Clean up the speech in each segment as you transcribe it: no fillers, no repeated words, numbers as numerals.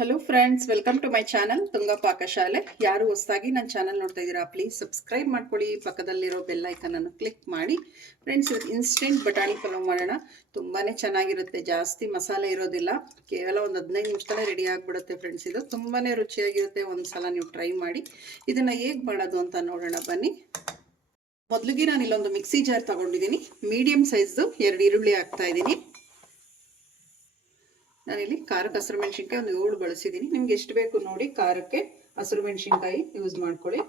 Hello friends, welcome to my channel Tunga Pakashale. ಯಾರು ಹೊಸದಾಗಿ ನನ್ನ ಚಾನಲ್ ನೋಡ್ತಾ ಇದ್ದೀರಾ, ಪ್ಲೀಸ್ ಸಬ್ಸ್ಕ್ರೈಬ್ ಮಾಡ್ಕೊಳ್ಳಿ. ಪಕ್ಕದಲ್ಲಿರೋ ಬೆಲ್ ಐಕನ್ ಅನ್ನು ಕ್ಲಿಕ್ ಮಾಡಿ. ಫ್ರೆಂಡ್ಸ್, ಇವತ್ತು ಇನ್ಸ್ಟೆಂಟ್ ಬಟಾಣಿ ಪಲಾವ್ ಮಾಡೋಣ. ತುಂಬಾ ಚೆನ್ನಾಗಿರುತ್ತೆ, ಜಾಸ್ತಿ ಮಸಾಲೆ ಇರೋದಿಲ್ಲ. ಕೇವಲ ಒಂದು 15 ನಿಮಿಷದಲ್ಲೇ ರೆಡಿ ಆಗಿಬಿಡುತ್ತೆ ಫ್ರೆಂಡ್ಸ್. ಇದು ತುಂಬಾ ರುಚಿಯಾಗಿರುತ್ತೆ. ಒಂದ್ಸಲ ನೀವು ಟ್ರೈ ಮಾಡಿ. ಇದನ್ನು ಹೇಗೆ ಮಾಡೋದು ಅಂತ ನೋಡೋಣ ಬನ್ನಿ. ಮೊದಲಿಗೆ ನಾನು ಇಲ್ಲೊಂದು ಮಿಕ್ಸಿ ಜಾರ್ ತಗೊಂಡಿದ್ದೀನಿ. ಮೀಡಿಯಂ ಸೈಜ್ದು 2 ಈರುಳ್ಳಿ ಹಾಕ್ತಾ ಇದ್ದೀನಿ. ನಾನಿಲ್ಲಿ ಖಾರಕ್ಕೆ ಹಸಿರು ಮೆಣಸಿನ್ಕಾಯಿ ಒಂದು 7 ಬಳಸಿದ್ದೀನಿ. ನಿಮ್ಗೆ ಎಷ್ಟು ಬೇಕು ನೋಡಿ ಖಾರಕ್ಕೆ ಹಸಿರು ಮೆಣಸಿನ್ಕಾಯಿ ಯೂಸ್ ಮಾಡ್ಕೊಳ್ಳಿ.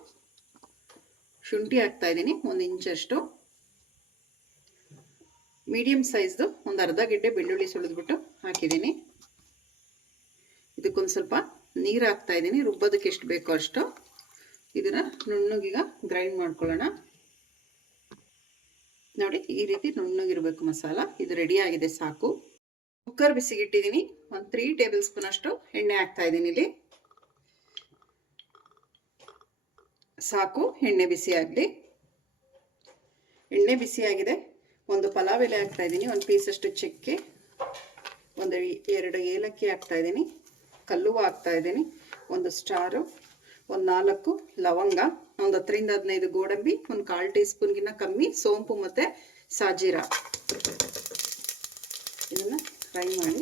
ಶುಂಠಿ ಹಾಕ್ತಾ ಇದ್ದೀನಿ 1 ಇಂಚಷ್ಟು. ಮೀಡಿಯಂ ಸೈಜ್ದು ಒಂದು ಅರ್ಧ ಗೆಡ್ಡೆ ಬೆಳ್ಳುಳ್ಳಿ ಸುಳಿದ್ಬಿಟ್ಟು ಹಾಕಿದ್ದೀನಿ. ಇದಕ್ಕೊಂದು ಸ್ವಲ್ಪ ನೀರು ಹಾಕ್ತಾ ಇದ್ದೀನಿ, ರುಬ್ಬೋದಕ್ಕೆ ಎಷ್ಟು ಬೇಕೋ ಅಷ್ಟು. ಇದನ್ನ ನುಣ್ಣಗೀಗ ಗ್ರೈಂಡ್ ಮಾಡ್ಕೊಳ್ಳೋಣ. ನೋಡಿ, ಈ ರೀತಿ ನುಣ್ಣಗಿರ್ಬೇಕು ಮಸಾಲ. ಇದು ರೆಡಿ ಆಗಿದೆ, ಸಾಕು. ಕುಕ್ಕರ್ ಬಿಸಿಗಿಟ್ಟಿದ್ದೀನಿ. ಒಂದು 3 ಟೇಬಲ್ ಸ್ಪೂನ್ ಅಷ್ಟು ಎಣ್ಣೆ ಹಾಕ್ತಾ ಇದ್ದೀನಿ. ಇಲ್ಲಿ ಸಾಕು, ಎಣ್ಣೆ ಬಿಸಿ ಆಗಲಿ. ಎಣ್ಣೆ ಬಿಸಿ ಆಗಿದೆ. ಒಂದು ಪಲಾವ್ ಎಲೆ ಹಾಕ್ತಾ ಇದ್ದೀನಿ, ಒಂದು ಪೀಸಷ್ಟು ಚಕ್ಕೆ, ಒಂದು 2 ಏಲಕ್ಕಿ ಹಾಕ್ತಾ ಇದ್ದೀನಿ, ಕಲ್ಲುವ ಹಾಕ್ತಾ ಇದ್ದೀನಿ, ಒಂದು ಸ್ಟಾರು, ಒಂದು 4 ಲವಂಗ, ಒಂದು 10 ರಿಂದ 15 ಗೋಡಂಬಿ, ಒಂದು 1/4 ಟೀ ಸ್ಪೂನ್ಗಿನ್ನ ಕಮ್ಮಿ ಸೋಂಪು ಮತ್ತು ಸಾಜೀರ. ಇದನ್ನು ಫ್ರೈ ಮಾಡಿ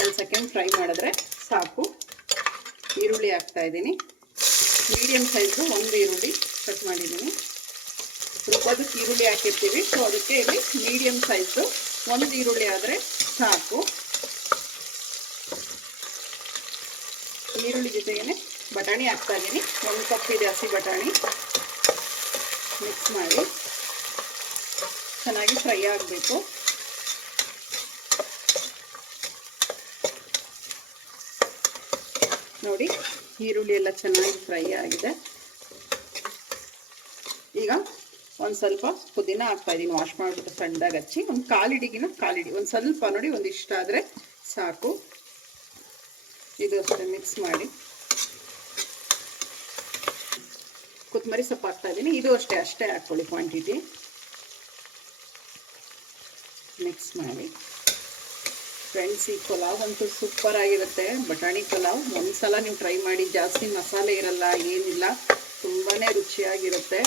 1 ಸೆಕೆಂಡ್ ಫ್ರೈ ಮಾಡಿದ್ರೆ ಸಾಕು. ಈರುಳ್ಳಿ ಹಾಕ್ತಾ ಇದ್ದೀನಿ. ಮೀಡಿಯಂ ಸೈಜು 1 ಈರುಳ್ಳಿ ಕಟ್ ಮಾಡಿದ್ದೀನಿ. ರುಬ್ಬೋದಕ್ಕೆ ಈರುಳ್ಳಿ ಹಾಕಿರ್ತೀವಿ, ಸೊ ಅದಕ್ಕೆ ಇಲ್ಲಿ ಮೀಡಿಯಂ ಸೈಜು 1 ಈರುಳ್ಳಿ ಆದರೆ ಸಾಕು. ಈರುಳ್ಳಿ ಜೊತೆಗೇ ಬಟಾಣಿ ಹಾಕ್ತಾ ಇದ್ದೀನಿ. 1 ಕಪ್ ಇದೆ ಹಸಿ ಬಟಾಣಿ. ಮಿಕ್ಸ್ ಮಾಡಿ ಚೆನ್ನಾಗಿ ಫ್ರೈ ಆಗಬೇಕು. ನೋಡಿ, ಈರುಳ್ಳಿ ಎಲ್ಲ ಚೆನ್ನಾಗಿ ಫ್ರೈ ಆಗಿದೆ. ಈಗ ಒಂದು ಸ್ವಲ್ಪ ಪುದೀನ ಹಾಕ್ತಾ ಇದ್ದೀನಿ, ವಾಶ್ ಮಾಡಿಬಿಟ್ಟು ಸಣ್ಣದಾಗಿ ಹಚ್ಚಿ. ಒಂದು ಕಾಲಿಡಿಗಿನ ಕಾಲಿಡಿ, ಒಂದು ಸ್ವಲ್ಪ ನೋಡಿ, ಒಂದು ಇಷ್ಟ ಆದರೆ ಸಾಕು. ಇದು ಅಷ್ಟೇ ಮಿಕ್ಸ್ ಮಾಡಿ. ಕೊತ್ತಂಬರಿ ಸೊಪ್ಪು ಹಾಕ್ತಾ ಇದ್ದೀನಿ. ಇದು ಅಷ್ಟೇ ಹಾಕ್ಕೊಳ್ಳಿ ಕ್ವಾಂಟಿಟಿ. ಮಿಕ್ಸ್ ಮಾಡಿ ಫ್ರೆಂಡ್ಸ್. ಈ ಪಲಾವ್ ಅಂತೂ ಸೂಪರ್ ಆಗಿರುತ್ತೆ, ಬಟಾಣಿ ಪಲಾವ್. ಒಂದ್ಸಲ ನೀವು ಟ್ರೈ ಮಾಡಿ. ಜಾಸ್ತಿ ಮಸಾಲೆ ಇರಲ್ಲ, ಏನಿಲ್ಲ, ತುಂಬಾ ರುಚಿಯಾಗಿರುತ್ತೆ.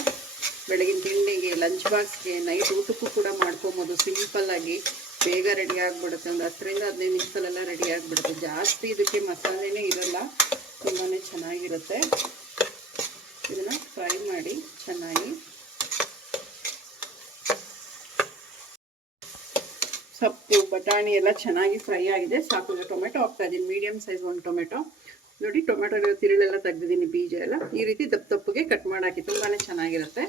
ಬೆಳಗಿನ ತಿಂಡಿಗೆ, ಲಂಚ್ ಬಾಕ್ಸ್ಗೆ, ನೈಟ್ ಊಟಕ್ಕೂ ಕೂಡ ಮಾಡ್ಕೊಬೋದು. ಸಿಂಪಲ್ಲಾಗಿ ಬೇಗ ರೆಡಿ ಆಗಿಬಿಡುತ್ತೆ. ಒಂದು 10 ರಿಂದ 15 ನಿಮಿಷದಲ್ಲೆಲ್ಲ ರೆಡಿ ಆಗಿಬಿಡುತ್ತೆ. ಜಾಸ್ತಿ ಇದಕ್ಕೆ ಮಸಾಲೆನೇ ಇರಲ್ಲ, ತುಂಬಾ ಚೆನ್ನಾಗಿರುತ್ತೆ. ಇದನ್ನು ಫ್ರೈ ಮಾಡಿ ಚೆನ್ನಾಗಿ. ಸೊಪ್ಪು ಬಟಾಣಿ ಎಲ್ಲ ಚೆನ್ನಾಗಿ ಫ್ರೈ ಆಗಿದೆ, ಸಾಕು. ಟೊಮೆಟೊ ಹಾಕ್ತಾ ಇದ್ದೀನಿ, ಮೀಡಿಯಂ ಸೈಜ್ 1 ಟೊಮೆಟೊ. ನೋಡಿ, ಟೊಮೆಟೊ ತಿರುಳೆಲ್ಲ ತೆಗೆದಿದ್ದೀನಿ, ಬೀಜ ಎಲ್ಲ. ಈ ರೀತಿ ದಪ್ಪಗೆ ಕಟ್ ಮಾಡಾಕಿ, ತುಂಬಾ ಚೆನ್ನಾಗಿರುತ್ತೆ.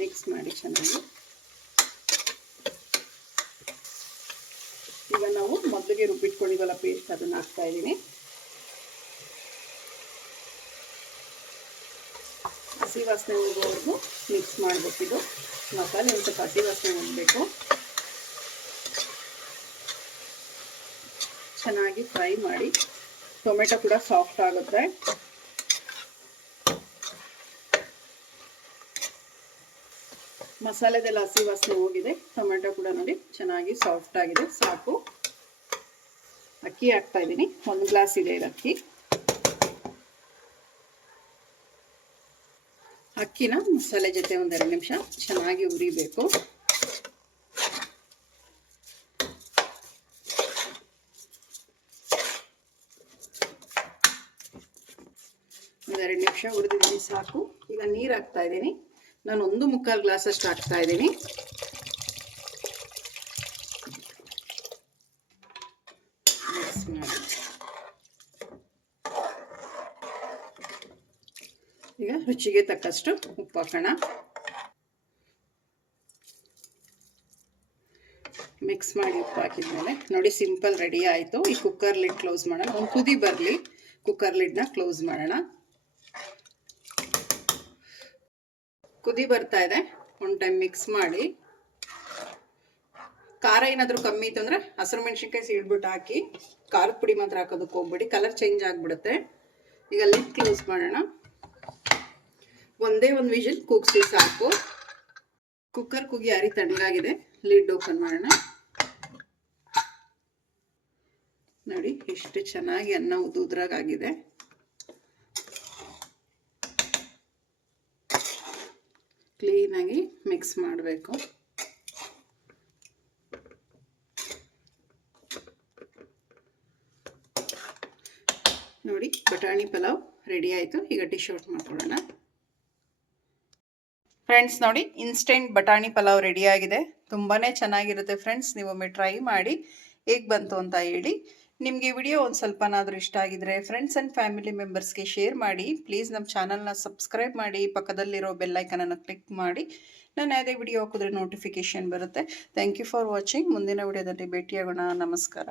ಮಿಕ್ಸ್ ಮಾಡಿ ಚೆನ್ನಾಗಿ. ಈಗ ನಾವು ಮೊದಲಿಗೆ ರುಬ್ಬಿಟ್ಕೊಂಡಿದ್ದಲ್ಲ ಪೇಸ್ಟ್, ಅದನ್ನು ಹಾಕ್ತಾ ಇದ್ದೀನಿ. ಹಸಿ ವಾಸನೆ ಹೋಗೋವರೆಗೂ ಮಿಕ್ಸ್ ಮಾಡಬೇಕಿದು ಮಸಾಲೆ. ಒಂದು ಸ್ವಲ್ಪ ಹಸಿ ವಾಸನೆ ಹೋಗಬೇಕು. ಚೆನ್ನಾಗಿ ಫ್ರೈ ಮಾಡಿ. ಟೊಮೆಟೊ ಕೂಡ ಸಾಫ್ಟ್ ಆಗುತ್ತೆ. ಮಸಾಲೆದೆಲ್ಲ ಹಸಿ ವಾಸನೆ ಹೋಗಿದೆ. ಟೊಮೆಟೊ ಕೂಡ ನೋಡಿ ಚೆನ್ನಾಗಿ ಸಾಫ್ಟ್ ಆಗಿದೆ, ಸಾಕು. ಅಕ್ಕಿ ಹಾಕ್ತಾ ಇದ್ದೀನಿ. 1 ಗ್ಲಾಸ್ ಇದೆ ಇದು ಅಕ್ಕಿ. ಅಕ್ಕಿನ ಮಸಾಲೆ ಜೊತೆ 1 2 ನಿಮಿಷ ಚೆನ್ನಾಗಿ ಉರಿಬೇಕು. ಒಂದು 2 ನಿಮಿಷ ಹುರಿದಿದ್ದೀನಿ, ಸಾಕು. ಈಗ ನೀರು ಹಾಕ್ತಾ ಇದ್ದೀನಿ. ನಾನು 1 ಗ್ಲಾಸ್ ಅಷ್ಟು ಹಾಕ್ತಾ ಇದ್ದೀನಿ. ಮಿಕ್ಸ್ ಮಾಡಿ. ಈಗ ರುಚಿಗೆ ತಕ್ಕಷ್ಟು ಉಪ್ಪು ಹಾಕೋಣ. ಮಿಕ್ಸ್ ಮಾಡಿ ಉಪ್ಪು ಹಾಕಿದ್ಮೇಲೆ ನೋಡಿ, ಸಿಂಪಲ್ ರೆಡಿ ಆಯಿತು. ಈ ಕುಕ್ಕರ್ ಲಿಡ್ ಕ್ಲೋಸ್ ಮಾಡೋಣ. ಒಂದು ಕುದಿ ಬರಲಿ, ಕುಕ್ಕರ್ ಲಿಡ್ನ ಕ್ಲೋಸ್ ಮಾಡೋಣ. ಕುದಿ ಬರ್ತಾ ಇದೆ. 1 ಟೈಮ್ ಮಿಕ್ಸ್ ಮಾಡಿ. ಖಾರ ಏನಾದರೂ ಕಮ್ಮಿ ಇತ್ತು ಅಂದರೆ ಹಸಿರು ಮೆಣಸಿನ್ಕಾಯಿ ಸೀಳ್ಬಿಟ್ಟು ಹಾಕಿ. ಖಾರದ ಪುಡಿ ಮಾತ್ರ ಹಾಕೋದಕ್ಕೆ ಹೋಗ್ಬೇಡಿ, ಕಲರ್ ಚೇಂಜ್ ಆಗಿಬಿಡುತ್ತೆ. ಈಗ ಲಿಡ್ ಕ್ಲೋಸ್ ಮಾಡೋಣ. ಒಂದೇ ಒಂದು ವಿಜಿಲ್ ಕೂಗಿಸಿ ಸಾಕು. ಕುಕ್ಕರ್ ಕೂಗಿ ಆರಿ ತಣ್ಣಗಾಗಿದೆ. ಲಿಡ್ ಓಪನ್ ಮಾಡೋಣ. ನೋಡಿ ಎಷ್ಟು ಚೆನ್ನಾಗಿ ಅನ್ನ ಉದುದ್ರಾಗಿದೆ. ಕ್ಲೀನಾಗಿ ಮಿಕ್ಸ್ ಮಾಡಬೇಕು. ನೋಡಿ ಬಟಾಣಿ ಪಲಾವ್ ರೆಡಿ ಆಯಿತು. ಈಗ ಡಿಶ್ ಔಟ್ ಮಾಡ್ಕೊಳ್ಳೋಣ. ಫ್ರೆಂಡ್ಸ್ ನೋಡಿ ಇನ್ಸ್ಟೆಂಟ್ ಬಟಾಣಿ ಪಲಾವ್ ರೆಡಿ ಆಗಿದೆ. ತುಂಬಾ ಚೆನ್ನಾಗಿರುತ್ತೆ ಫ್ರೆಂಡ್ಸ್. ನೀವೊಮ್ಮೆ ಟ್ರೈ ಮಾಡಿ ಹೇಗೆ ಬಂತು ಅಂತ ಹೇಳಿ. ನಿಮಗೆ ವಿಡಿಯೋ ಒಂದು ಸ್ವಲ್ಪನಾದರೂ ಇಷ್ಟ ಆಗಿದ್ರೆ ಫ್ರೆಂಡ್ಸ್ ಆ್ಯಂಡ್ ಫ್ಯಾಮಿಲಿ ಮೆಂಬರ್ಸ್ಗೆ ಶೇರ್ ಮಾಡಿ. ಪ್ಲೀಸ್ ನಮ್ಮ ಚಾನಲ್ನ ಸಬ್ಸ್ಕ್ರೈಬ್ ಮಾಡಿ, ಪಕ್ಕದಲ್ಲಿರೋ ಬೆಲ್ಲೈಕನನ್ನು ಕ್ಲಿಕ್ ಮಾಡಿ. ನಾನು ಯಾವುದೇ ವಿಡಿಯೋ ಹಾಕಿದ್ರೆ ನೋಟಿಫಿಕೇಷನ್ ಬರುತ್ತೆ. Thank you for watching. ಮುಂದಿನ ವಿಡಿಯೋದಲ್ಲಿ ಭೇಟಿಯಾಗೋಣ. ನಮಸ್ಕಾರ.